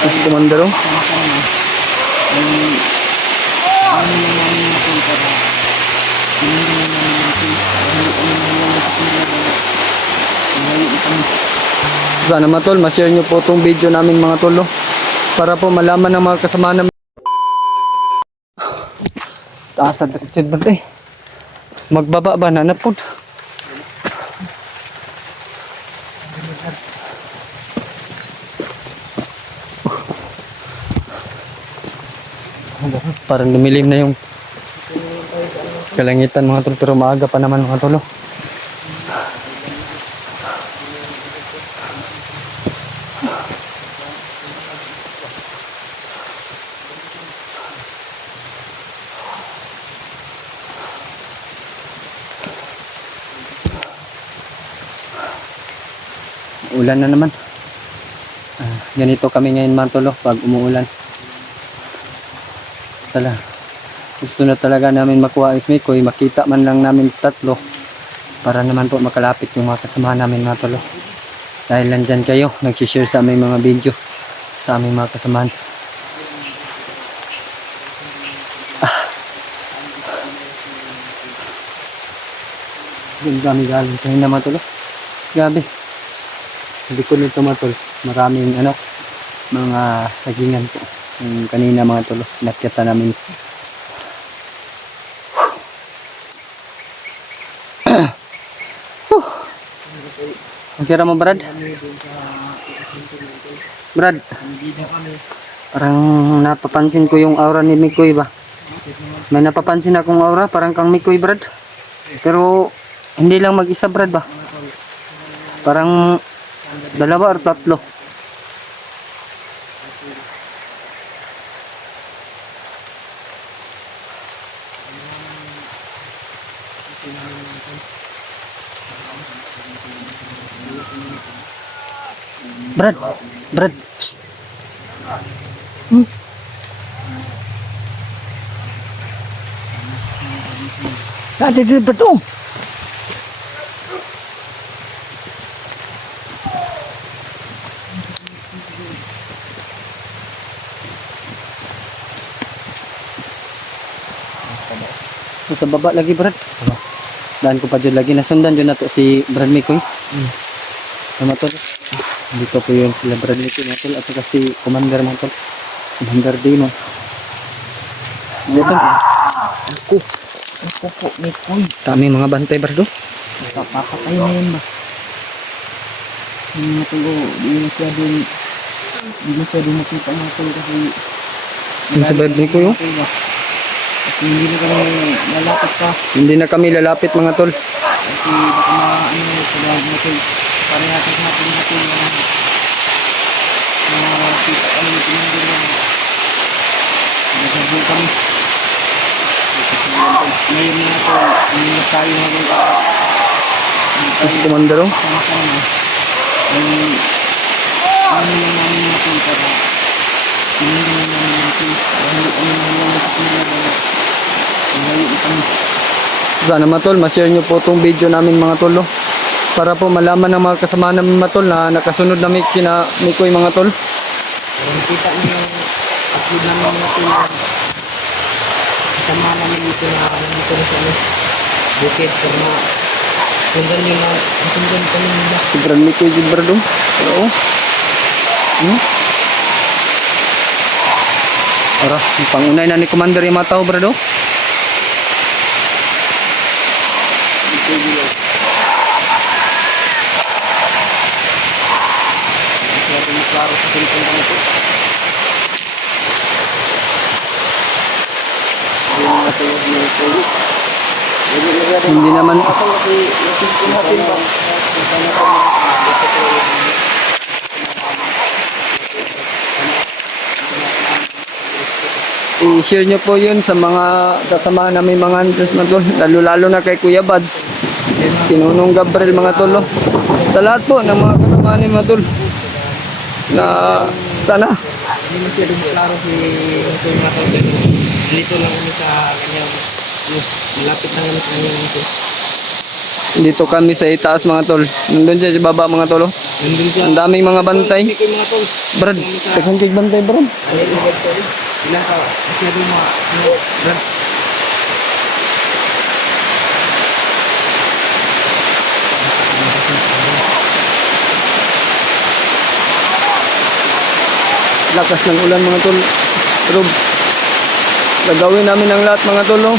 Mas komandaro. Sana matol, ma-share nyo po itong video namin mga tol, para po malaman ng mga kasama namin. Taas sa Richard ba magbaba ba na po? Parang lumilim na yung kalangitan mga tol, pero maaga pa naman mga tol. Ulan na naman. Ganito kami ngayon mga tol, pag umuulan. Gusto na talaga namin makuha ang Mikoy, makita man lang namin tatlo para naman po makalapit yung mga kasama namin mga tol. Dahil nandyan kayo, nagsishare sa aming mga video sa aming mga kasamahan. Yung dami galing kanina mga tol. Gabi. Hindi ko nito mga tol. Maraming mga sagingan po. Yung kanina mga tol, nakyata namin. Ang kira mo Brad? Brad, parang napapansin ko yung aura ni Mikoy ba? May napapansin akong aura, parang kang Mikoy Brad. Pero hindi lang mag-isa Brad ba? Parang dalawa or tatlo. Brad. Shh. Dito ba to? Sa baba lagi Brad. Daan ko pa dyan lagi. Nasundan dyan na to si Brad Mikoy. Tama to. Dito po yun sila Brad Mikoy mga tol. At saka si Commander mga tol. Commander Dino. Dito. Ako po Mikoy. Kami mga bantay Brad. Papapatay na yun ba? Mga tol. Hindi masyadong makita mga tol kasi yung sa Brad Mikoy oh. Kasi hindi na kami lalapit mga tol. Kasi baka maano sa lahat mga tol. Parehati natin makita kami ng pinagin na nagsasabi kami. Ngayon na ito, hindi na tayo mas komandaro? Sama-sama. Ano lang namin natin para hindi na namin natin sana matol, ma-share nyo po itong video namin mga tol, para po malaman ng mga kasama namin mga tol na nakasunod na kina Mikoy mga tol. Nakita nyo yung upload namin mga tol, kasama namin dito na nandito na sa bukid para sundan nyo na sundan kami nila si Brad Mikoy si Brad oo. Ara, pangunay na ni Commander yung mga tao Brad klaro sa cellphone kami po. Hindi naman i-share nyo po yun sa mga kasama namin mga Andres mga tol, lalo na kay Kuya Bads, Tinunong Gabriel mga tol, sa lahat po ng mga kasama ni mga tol na sana hindi masyadong klaro si mga tol. Dito lang kami sa kanyang malapit lang kami sa kanyang Dito kami sa itaas mga tol. Nandun siya sa baba mga tol. Oh. Nandun siya. Ang daming mga bantay. Hindi ko yung mga tol. Brad, takang kig bantay Brad. Ilan ka? Masyadong mga... Brad. Lakas ng ulan mga tol. Pero gagawin namin ang lahat mga tol. Oh,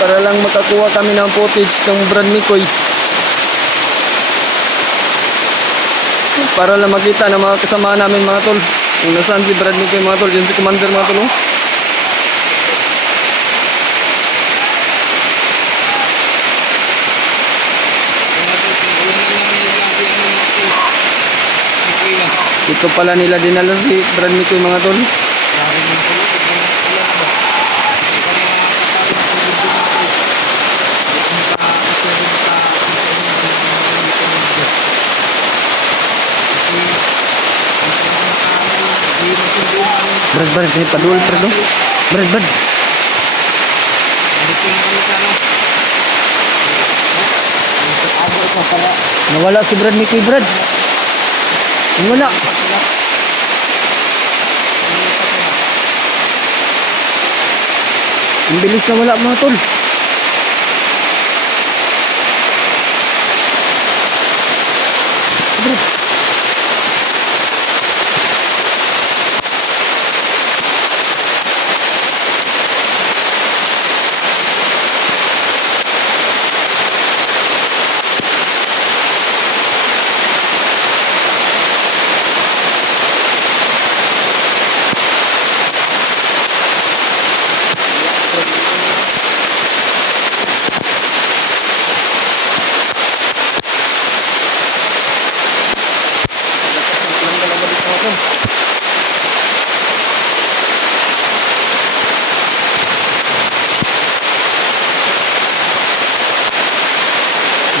para lang makakuha kami ng footage ng Brad Mikoy. Para lang makita ng mga kasama namin mga tol. Kung nasaan si Brad Mikoy mga tol. Yan si Commander mga tol. Oh. Ito pala nila dinala si Brad Mikoy mga tol. Brad, padul, Brad. Oh. Brad. Nawala si Brad Mikoy, Brad. Nawala. Ang bilis na wala mga tol. Brad.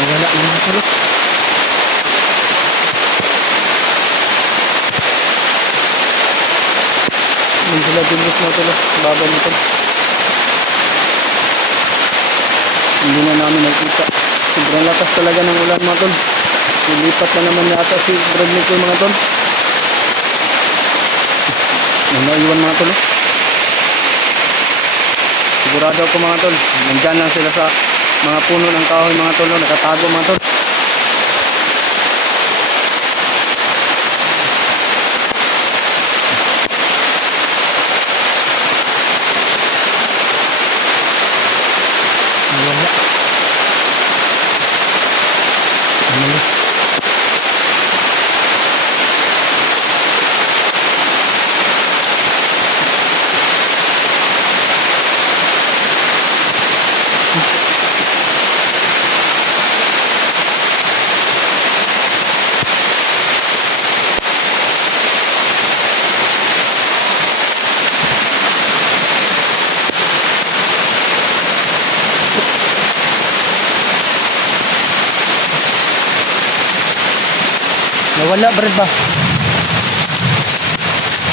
Nawala na mga tol. Yung sila dindos mga tol. Baba nito. Hindi na namin nakita. Sobrang lakas talaga ng ulan mga tol. Lilipat na naman yata si Brad Mikoy mga tol. Naiwan mga tol. Sigurado ako mga tol. Nandyan lang sila sa mga puno ng kahoy mga tol. Nakatago mga tol. Nawala. Umalis. Nawala Brad ba?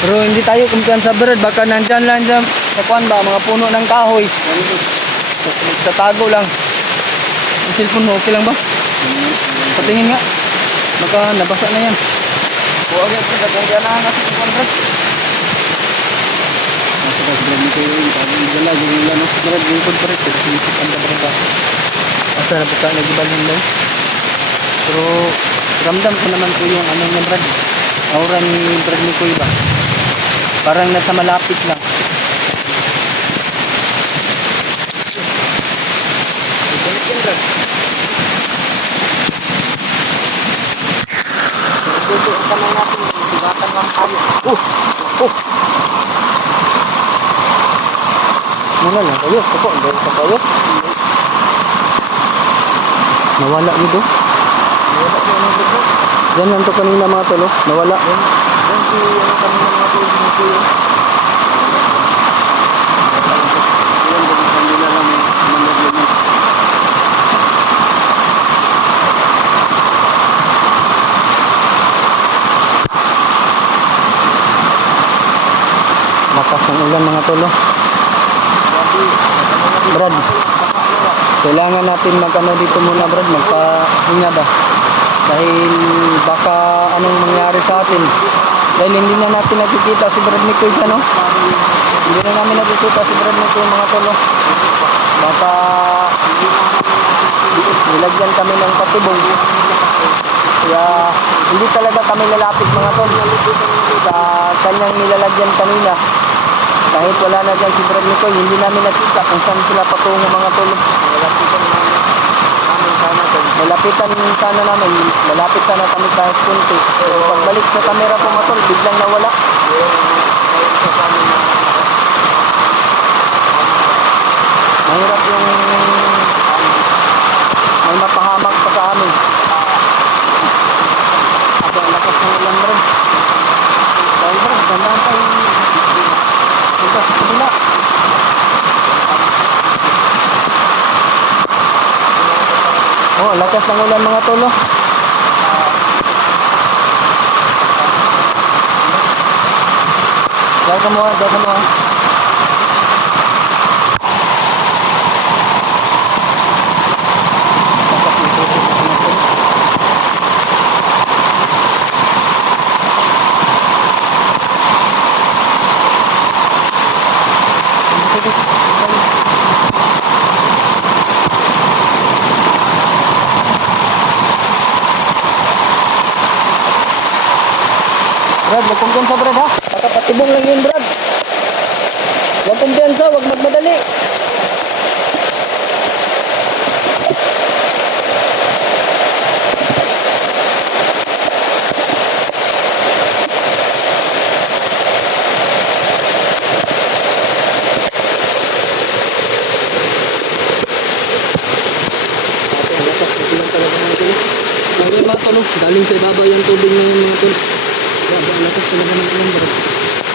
Pero hindi tayo kumpiyansa Brad. Baka nandyan lang dyan. Sa kuwan ba? Mga puno ng kahoy. Tatago lang. Ang cellphone mo okay lang ba? Patingin nga. Baka nabasa na yan. Huwag yan Brad. Kung yan na si kuwan Brad. Nasa kas Brad nito yun. Tagong gala. Yung ilan. Brad yung kod Brad. Pero sinisip ang Brad ba? Asa na buka nagibalhin lang. Pero ramdam ko naman po yung ano niya Brad. Aura ni Brad Mikoy ba? Parang nasa malapit lang. Ibalik yan Brad. Ito ang kamay natin. Bigatan ng kayo. Muna lang kayo. Ito, ang dahil sa kayo. Nawala nito. Yan lang to kanina mga tolo. Nawala. Yan si ano kanina mga tolo. Yan bagay kanila lang managyan. Lakas ng ulan mga tolo. Brad. Kailangan natin mag-ano dito muna Brad, magpahinga ba? Dahil baka anong mangyari sa atin. Dahil hindi na natin nakikita si Brad Nico dyan, no? Hindi na namin nakikita si Brad Nico mga tolo. Baka nilagyan kami ng patibong. Kaya hindi talaga kami lalapit mga tol sa kanyang nilalagyan kanina. Kahit wala na dyan si Brad Nico, hindi namin nakita kung saan sila patungo mga tol. Malapitan sana namin, malapit sana kami kahit kunti. Pero pagbalik sa camera ko mga tol, biglang nawala. Mahirap yung may mapahamak pa sa amin. Ako ang lakas ng ulan rin. Dahil rin, gandaan tayo. Ito, sa kabila. Oh, lakas ng ulan mga tolo. Diyan ka mo, diyan ka mo. Brad, huwag kumpiyansa Brad ha. Kakapatibong lang yun Brad. Huwag kumpiyansa, huwag magmadali. Ngayon mga tol, galing sa ibabaw yung tubig na yun mga tol. Lakas talaga ng ulan Brad.